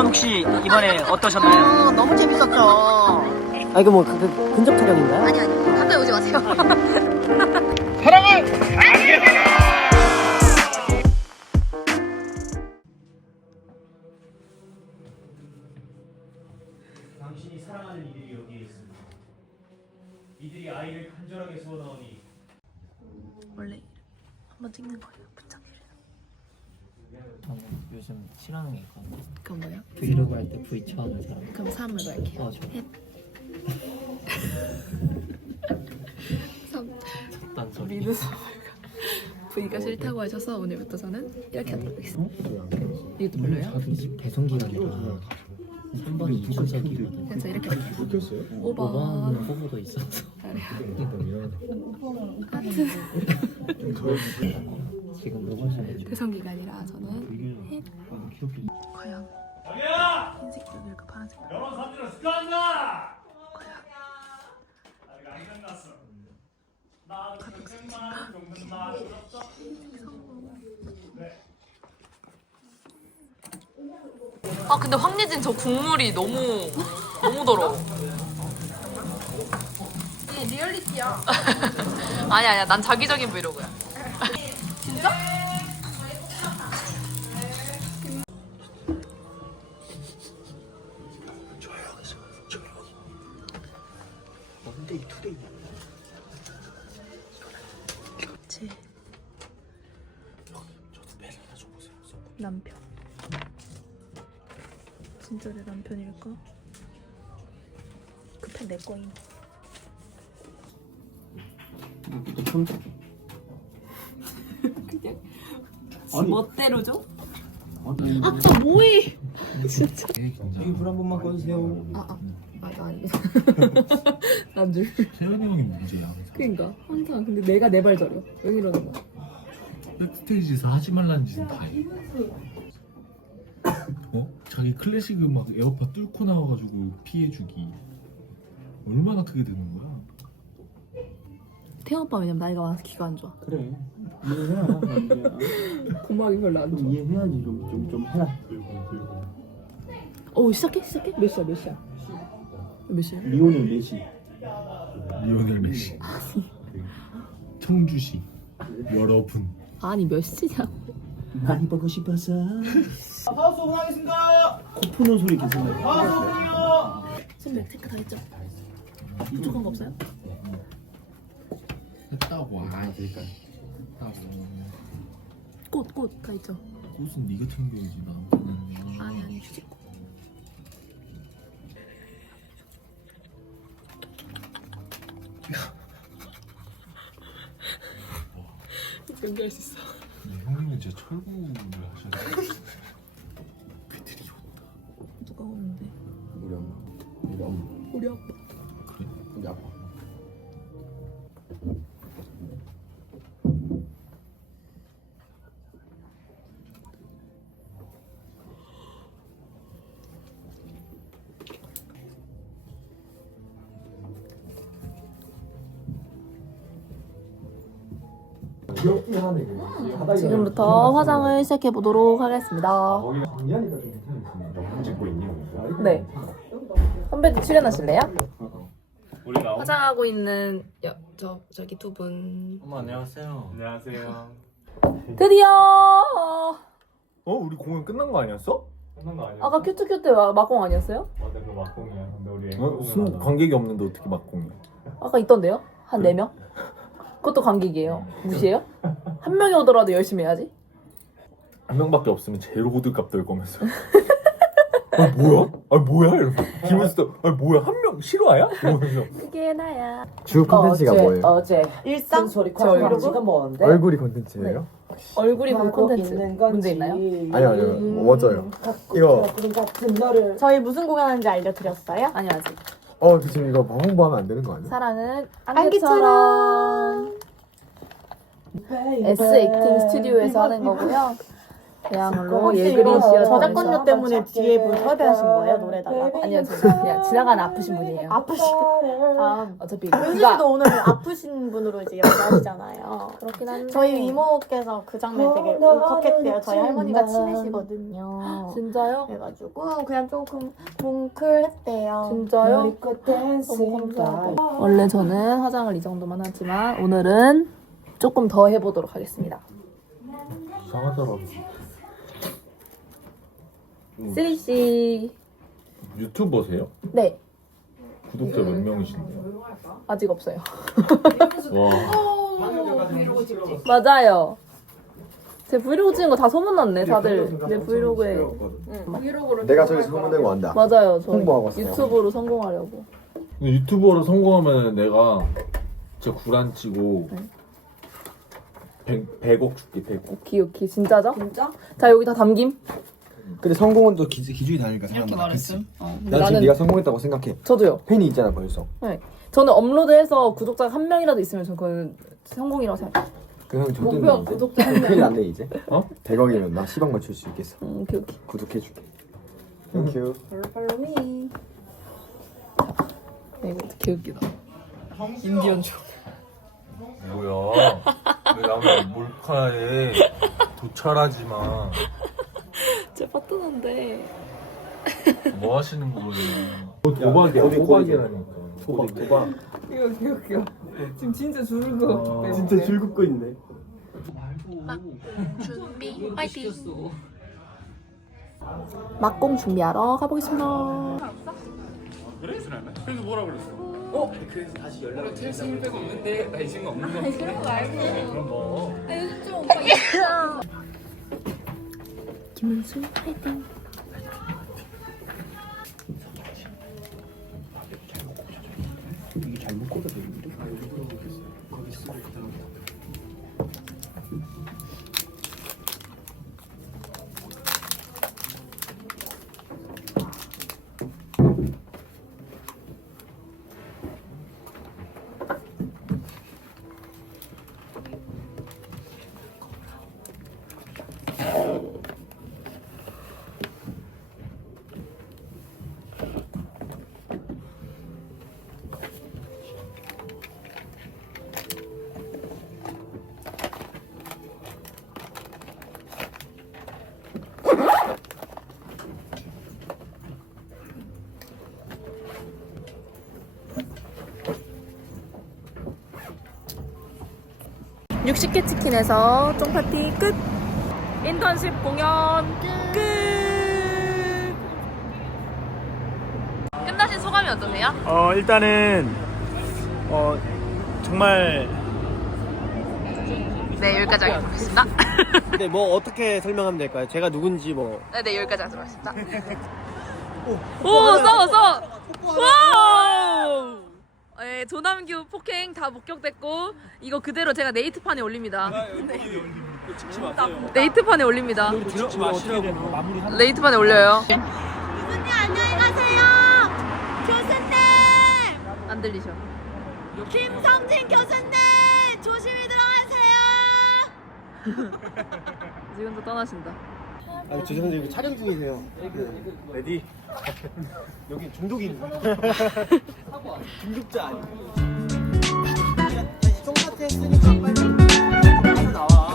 공연 혹시 이번에 어떠셨나요? 아, 너무 재밌었죠. 아 이거 뭐 그, 그 근접 촬영인가요? 아니 아니 가까이 오지 마세요. 당신이 사랑하는 이들이 여기에 있습니다. 이들이 아이를 간절하게 소원하오니 원래 한번 찍는 거예요. 붙잡기를. 저는 요즘 싫어하는 게 있거든요. 그건 뭐야? 브이로그 할때 V 쳐하는 사람. 그럼 3으로 할게요. 어, 저. 헷. 3. 딴 소리. 미드스 V가 싫다고 하셔서 오늘부터 저는 이렇게 하도록 하겠습니다. 이것도 별로예요? 배송기간이라. 3번이 2주석이거든요. 그래서 이렇게 할게요. 5번 5번 후보도 있어서. 하트 지금 녹음실에 배송 기간이라 저는 헷. 과연 흰색도 늘까 파란색 여러 사람들은 습관다. 과연 아직 안 끝났어. 나 겪는다. 부럽다. 아 근데 황예진 저 국물이 너무 너무 더러워. 이 리얼리티야. 아니 아니야 난 자기적인 브이로그야. 제 남편. 진짜 내 남편일까? 그펜 내 거임. 멋대로 줘? 아빠 뭐해? 여기 불 한 번만 꺼주세요. 아아 맞아 아니 남줄 세현이 형이 문제야. 그니까. 항상. 근데 내가 내 발 저려. 왜 이러는 거야? 백스테이지에서 하지 말라는 짓은 다 해. 어? 자기 클래식 음악 에어팟 뚫고 나와가지고 피해주기. 얼마나 크게 되는 거야? 태영 오빠 왜냐면 나이가 많아서 귀가 안 좋아. 그래. 이해해야. 고막이 별로 안 좋아. 이해해야지. 좀 좀 좀 해라. 오 시작해? 시작해? 몇 시야 몇 시야 몇 시야 리오넬 메시 리오넬 메시. 청주시. 여러분. 아니 몇 시냐 많이 보고 싶어서 파우스 오픈하겠습니다. 코 푸는 소리 계속 나 파우스 오픈이요. 선배 체크 다 했죠? 부족한 거 없어요? 했다고. 아, 그러니까. 했다고. 꽃 꽃 다 있죠? 꽃은 네가 챙겨야지 나한테는. 아니 아니 휴지꽃 연기할 수 있어. 네, 형님은 진짜 철구를 하셔야 돼. 배틀이 좋다. 누가 오는데? 우리 엄마. 우리 엄마. 우리 아빠. 우리 아빠 귀엽긴 하네 그냥. 지금부터 화장을 시작해 보도록 하겠습니다 정리하니까 좀 괜찮으시네 영상 찍고 있니? 네 선배도 출연하실래요? 우리가 화장하고 있는 여, 저 저기 두분 어머 안녕하세요. 안녕하세요. 드디어 어 우리 공연 끝난 거 아니었어? 끝난 거 아니야? 아까 큐트 큐트 마- 마공 아니었어요? 맞아 그 막공이야. 근데 우리 어? 순 관객이 없는데 어떻게 막공이야? 아까 있던데요? 한 4명? 그것도 관객이에요 무시해요? 한 명이 오더라도 열심히 해야지 한 명밖에 없으면 제로 호들갑 될 거면서. 아 뭐야? 아 뭐야? 이러면서 김은수도 아 뭐야 한 명 실화야? 이러면서 그게 나야 주 콘텐츠가 뭐예요? 어제 일상 소리 저? 지금 뭐는데? 얼굴이 콘텐츠예요? 얼굴이 본 콘텐츠. 문제 있나요? 아니요 아니요 멋져요 이거 그림 같은 너를 저희 무슨 공연하는지 알려드렸어요? 아니 아직 어 지금 이거 뭐 홍보하면 안 되는 거 아니야? 사랑은 안개처럼. S 액팅 스튜디오에서 하는 거고요 혹시 예그린 이거 저작권료 때문에 뒤에 분 섭외하신 거예요 노래 달라고? 아니요 저 그냥 지나가는 아프신 분이에요. 아프신 아 어차피 은수 귀가 씨도 오늘 아프신 분으로 이제 연기하시잖아요. 그렇긴 한데 저희 이모께서 그 장면 되게 울컥했대요. 저희 할머니가 친해시거든요. 진짜요? 그래가지고 그냥 조금 뭉클했대요. 진짜요? 너무 감사합니다. 원래 저는 화장을 이 정도만 하지만 오늘은 조금 더 해보도록 하겠습니다. 이상하더라고. 쓰리 씨, 유튜버세요? 네 구독자 몇 명이신데요? 아직 없어요. 와. 맞아요. 제 브이로그 찍은 거 다 소문났네 다들 내 브이로그에 내가 저기 소문내고 왔다. 맞아요 저 홍보하고 왔어요. 유튜브로 성공하려고 근데 유튜버로 성공하면 내가 진짜 구란 치고 네. 100, 100 억 줄게 100억 오키 오키 진짜죠? 진짜? 자 여기 다 담김 근데 성공은 또 기, 기준이 다르니까 사람마다. 그치? 어, 난 지금 나는 네가 성공했다고 생각해. 저도요 팬이 있잖아 벌써. 저는 업로드해서 구독자가 한 명이라도 있으면 저는 그건 성공이라고 생각해요 그형 목표 좋던데 이제. 구독자 한 명. 큰일 났네 이제. 어? 100억이면 나 10억 맞출 수 있겠어. 음, 오케이 오케이 구독해줄게. 땡큐. 네, 이거 되게 웃기다 인디언 조 뭐야 왜 남의 몰카에 도찰하지 마. 제 파트너인데 뭐 하시는 거예요? 도박이야 어디 도박이라니까. 도박 도박. 이거 되게 웃겨 지금 진짜 죽을 것 같아 진짜 줄 긋고 있네. 준비 화이팅. 막공 준비하러 가보겠습니다 어? 그래서 다시 연락을 텔스 힘빼고 없는데 나 이젠 거 없는 아, 거 그런 거 말고 그런 거 아 요즘 오빠 김은수 파이팅. 잘못 꽂아져 있는데? 아 일부러 그랬어요. 거기 쓰고 그다음에 60개 치킨에서 쫑파티 끝! 인턴십 공연 끝! 끝! 끝나신 소감이 어떠세요? 어, 일단은, 어, 정말. 네, 여기까지 하겠습니다. 근데 뭐 어떻게 설명하면 될까요? 제가 누군지 뭐. 네, 네, 여기까지 하겠습니다. 오, 싸워, 싸워! 와우! 네, 조남규 폭행 다 목격됐고 이거 그대로 제가 네이트판에 올립니다. 네이트판에 올립니다. 네이트판에 올려요. 교수님 안녕히 가세요. 교수님 안 들리셔. 김성진 교수님 조심히 들어가세요. 지금도 떠나신다. 아 죄송한데 여기 촬영 중이세요. 레디. 여기 중독인. 중독자 아니에요. 다시 똥파티 했으니까 빨리 나와